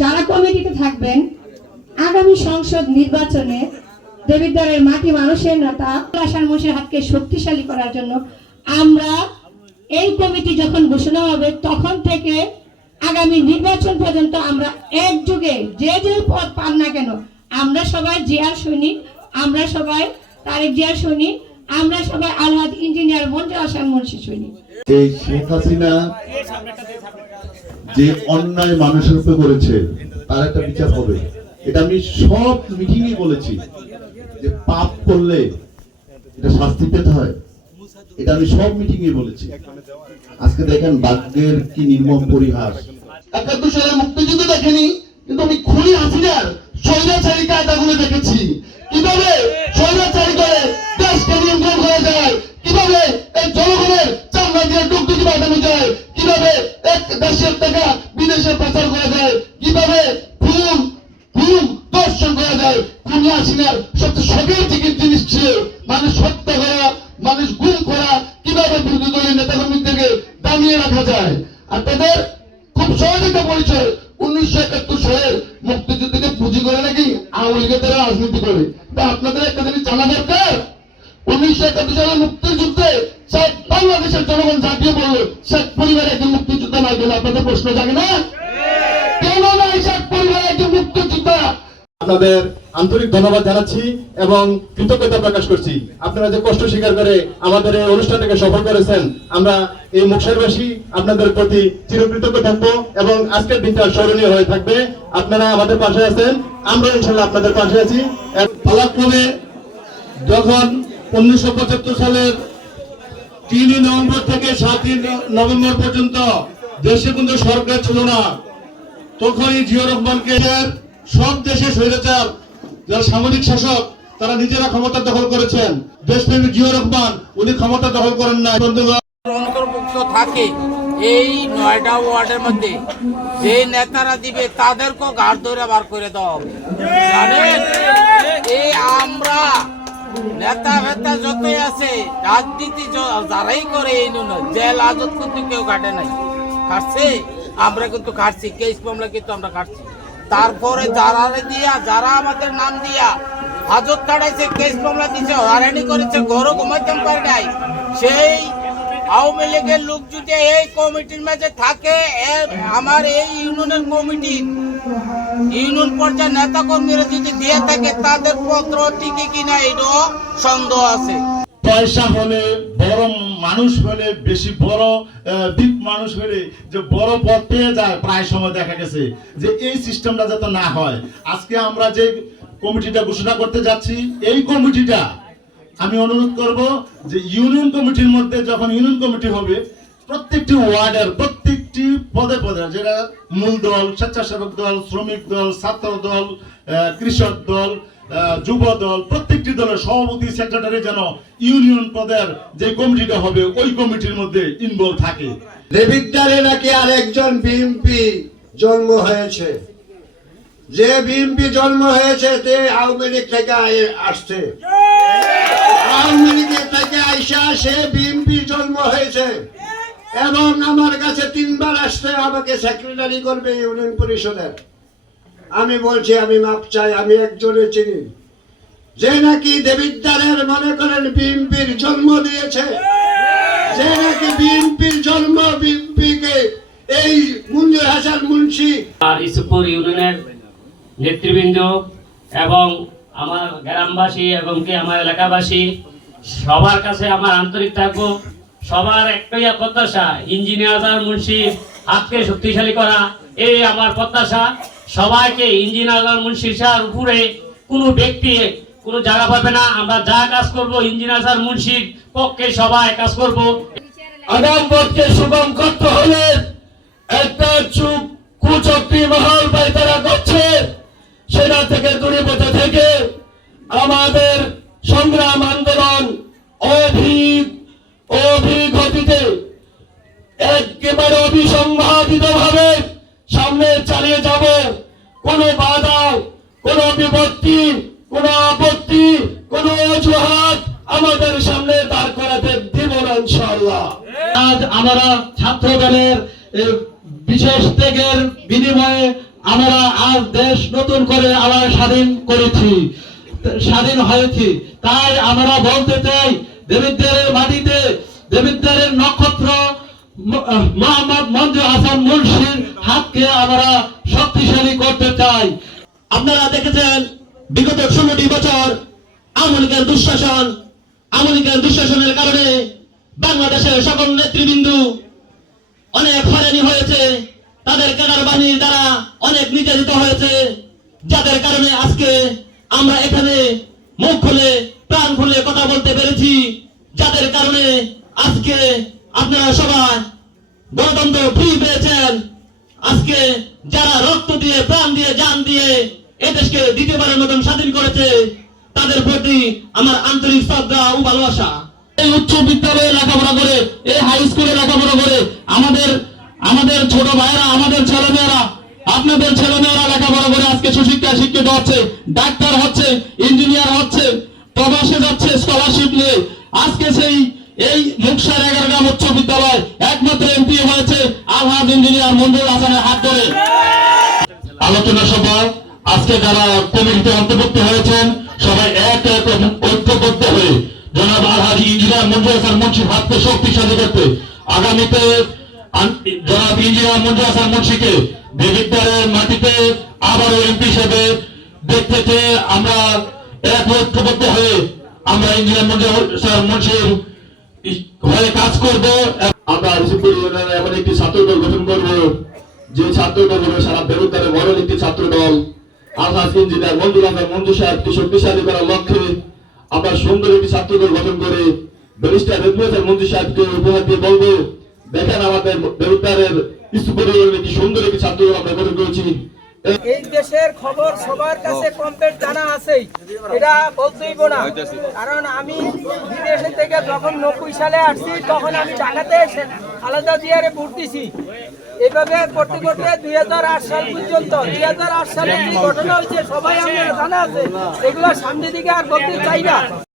যারা কমিটিতে থাকবেন, আগামী সংসদ নির্বাচনে দেবিদ্বারের মাটি মানুষের নেতা আসার মুশের হাতকে শক্তিশালী করার জন্য আমরা এই কমিটি যখন ঘোষণা হবে, তখন থেকে আগামী নির্বাচন পর্যন্ত আমরা একযোগে যে যে পদ পান না কেন, আমরা সবাই জিয়ার সৈনিক, আমরা সবাই তারেক জিয়ার সৈনিক, আমরা সবাই আলহাদ ইঞ্জিনিয়ার মঞ্জু আসান মুন্সি সৈনিক। এই শেখ হাসিনা যে অন্যায় মানুষের উপরে করেছে, তার একটা বিচার হবে। এটা আমি সব মিটিং এ বলেছি যে পাপ করলে এটা শাস্তি পেতে হয়। এটা আমি সব মিটিং এ বলেছি। আজকে দেখেন বাগ্যের কি নির্মম পরিহাস। একাত্তর সালে মুক্তিযুদ্ধ দেখেনি, কিন্তু আমি খুনি হাসিনার স্বৈরাচারী কায়দাগুলো দেখেছি। কীভাবে স্বৈরাচারী করে রাখা যায়। আর তাদের খুব সহজ একটা পরিচয়। উনিশশো একাত্তর সালের মুক্তিযুদ্ধকে পুঁজি করে নাকি আওয়ামী লীগের তারা রাজনীতি করে। তা আপনাদের একটা জিনিস জানা দরকার। উনিশশো একাত্তর সালের মুক্তিযুদ্ধে বাংলাদেশের জনগণ জাতীয় বলল শেখ পরিবার একজন মুক্তিযোদ্ধা আপনাদের আন্তরিক ধন্যবাদ জানাচ্ছি এবং কৃতজ্ঞতা প্রকাশ করছি। আপনারা যে কষ্ট স্বীকার করে আমাদের এই অনুষ্ঠানটাকে সফল করেছেন, আমরা এই মুখসারবাসী আপনাদের প্রতি চিরকৃতজ্ঞ থাকব এবং আজকের দিনটা স্মরণীয় হয়ে থাকবে। আপনারা আমাদের পাশে আছেন, আমরা ইনশাল্লাহ আপনাদের পাশে আছি। পালাক্রমে যখন উনিশশো পঁচাত্তর সালের তিনই নভেম্বর থেকে সাতই নভেম্বর পর্যন্ত দেশে কিন্তু সরকার ছিল না, তখনই জিয়া রহমানকে সব দেশে স্বৈরাচার, যারা সামরিক শাসক, তারা নিজেরা ক্ষমতা দখল করেছেন। দেশপ্রেমী জিয়া রহমান, উনি ক্ষমতা দখল করেন না অন্তর্ভুক্ত থাকে এই নয়টা ওয়ার্ডের মধ্যে। যে নেতারা দিবে ধরে বার করে জানেন? এই আমরা নেতা ফেতা যতই আছে, রাজনীতি যারাই করে এই জেল আজত কিন্তু কেউ কাটে নাই। কাটছে? আমরা কিন্তু কাটছি। কেস মামলা কিন্তু আমরা কাটছি। তারপরে যারা দিয়া, যারা আমাদের নাম দিয়া হাজত কাটাইছে, কেস মামলা দিছে, হয়রানি করেছে, ঘরও ঘুমাইতে পারে নাই। সেই আওয়ামী লীগের লোক যদি এই কমিটির মাঝে থাকে আমার এই ইউনিয়নের কমিটি, ইউনিয়ন পর্যায়ের নেতা কর্মীরা যদি দিয়ে থাকে, তাদের পত্র টিকে কিনা, এটাও সন্দেহ আছে। পয়সা হলে, বড় মানুষ হলে, বেশি বড় বিপ মানুষ হলে যে বড় পদ পেয়ে যায়, প্রায় সময় দেখা গেছে যে এই সিস্টেমটা যাতে না হয়। আজকে আমরা যে কমিটিটা ঘোষণা করতে যাচ্ছি, এই কমিটিটা আমি অনুরোধ করব যে ইউনিয়ন কমিটির মধ্যে যখন ইউনিয়ন কমিটি হবে, প্রত্যেকটি ওয়ার্ডের, প্রত্যেকটি পদে পদে, যেটা মূল দল, স্বেচ্ছাসেবক দল, শ্রমিক দল, ছাত্র দল কৃষক দল যুব দল প্রত্যেকটি দলের সভাপতি, সেক্রেটারি যেন ইউনিয়ন পদের যে কমিটিটা হবে, ওই কমিটির মধ্যে ইনভলভ থাকে। দেবিদ্বারে নাকি আরেকজন বিএমপি জন্ম হয়েছে? যে বিএমপি জন্ম হয়েছে তে আওয়ামী লীগ থেকে আসছে। আওয়ামী লীগের থেকে আইসা সে বিএমপি জন্ম হয়েছে। এবং আমার কাছে তিনবার আসছে আমাকে সেক্রেটারি করবে ইউনিয়ন পরিষদের। আমি বলছি, আমি মাপ চাই, আমি একজনে চিনি। যে নাকি দেবিদ্বারের মনে করেন বিএমপির জন্ম দিয়েছে, যে নাকি বিএনপির জন্ম বিএনপিকে এই মুঞ্জুর হাসান মুন্সি আর ইসুপুর ইউনিয়নের নেতৃবৃন্দ এবং আমার গ্রামবাসী এবং কি আমার এলাকাবাসী, সবার কাছে আমার আন্তরিক থাকব। সবার একটাই প্রত্যাশা ইঞ্জিনিয়ার মুন্সি হাতকে শক্তিশালী করা এই আমার প্রত্যাশা। সবাইকে ইঞ্জিনিয়ার মুন্সি সার উপরে কোনো ব্যক্তি, কোনো জায়গা পাবে না। আমরা যা কাজ করব ইঞ্জিনিয়ার মুন্সির পক্ষে সবাই কাজ করব। আগাম পথকে সুগম করতে হলে একটা চুপ, কুচক্রি মহল করছে। সেটা থেকে দূরীভূত থেকে আমাদের কোনো বাধা, কোনো বিপত্তি, কোনো আপত্তি, কোনো অজুহাত আমাদের সামনে দাঁড় করাতে দিব না ইনশাআল্লাহ। আজ আমরা ছাত্র দলের বিশেষ ত্যাগের বিনিময়ে আমরা আজ দেশ নতুন করে আবার স্বাধীন করেছি, স্বাধীন হয়েছি। তাই আমরা বলতে চাই, দেবিদ্বারের মাটিতে, দেবিদ্বারের নক্ষত্র সকল নেতৃবৃন্দ অনেক হয়রানি হয়েছে। তাদের ক্যাডার বাহিনীর দ্বারা অনেক নির্যাতিত হয়েছে। যাদের কারণে আজকে আমরা এখানে মুখ খুলে, প্রাণ খুলে কথা বলতে পেরেছি। যাদের কারণে আজকে আপনারা সবাই গণতন্ত্র ফ্রি পেয়েছেন। আজকে যারা রক্ত দিয়ে, প্রাণ দিয়ে, জান দিয়ে এ দেশকে দ্বিতীয়বারের মতন স্বাধীন করেছে, তাদের প্রতি আমার আন্তরিক শ্রদ্ধা ও ভালোবাসা। এই উচ্চ বিদ্যালয়ে লেখাপড়া করে, এই হাই স্কুলে লেখাপড়া করে আমাদের আমাদের ছোট ভাইয়েরা, আমাদের ছেলেমেয়েরা, আপনাদের ছেলেমেয়েরা লেখাপড়া করে আজকে সুশিক্ষা শিক্ষিত হচ্ছে, ডাক্তার হচ্ছে, ইঞ্জিনিয়ার হচ্ছে, প্রবাসে যাচ্ছে স্কলারশিপ নিয়ে। আজকে সেই এই মুকসার এগারোগ্রাম উচ্চ বিদ্যালয়, একমাত্র এমপি হয়েছে আলহাজ ইঞ্জিনিয়ার মঞ্জুর হাসানের হাত ধরে। আলোচনা সভা, আজকে যারা কমিটিতে অন্তর্ভুক্ত হয়েছেন, সবাই এক এক ঐক্যবদ্ধ হয়ে জনাব আলহাজি ইঞ্জিনিয়ার মঞ্জুর হাসান মুন্সির হাতকে শক্তিশালী করতে আগামীতে জনাব ইঞ্জিনিয়ার মঞ্জুর হাসান মুন্সিকে দেবিদ্বারের মাটিতে আবারও এমপি হিসেবে দেখতে চেয়ে আমরা এক ঐক্যবদ্ধ হয়ে আমরা ইঞ্জিনিয়ার মঞ্জুর হাসান মুন্সির হয়ে কাজ করব। আমরা এমন একটি ছাত্র দল গঠন করব, যে ছাত্র দল হবে সারা বেরোদ্দারে বড় একটি ছাত্র দল শক্তিশালী করার লক্ষ্যে আমরা সুন্দর একটি ছাত্র দল গঠন করে উপহার দিয়ে আমাদের বেরোদ্দারের ইউনিয়নে সুন্দর একটি ছাত্র দল আমরা গঠন করেছি। এই দেশের খবর সবার কাছে কমপ্লিট জানা আছেই। এটা বলতেইব না কারণ আমি বিদেশে থেকে যখন নব্বই সালে আসছি, তখন আমি ঢাকাতে আলাদা জিয়ারে ভর্তিছি এভাবে করতে করতে দুই হাজার আট সাল পর্যন্ত, দুই হাজার আট সালে যে ঘটনা হয়েছে, সবাই আমার জানা আছে। এগুলো সামনের দিকে আর বলতে চাই না।